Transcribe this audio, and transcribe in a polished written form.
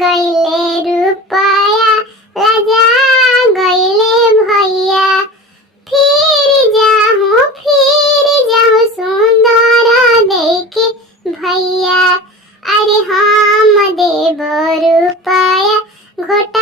गईले रुपया लजा गईले भैया। फिर जाहूँ सुंदर देखे भैया। अरे हम देव रुपया घोटा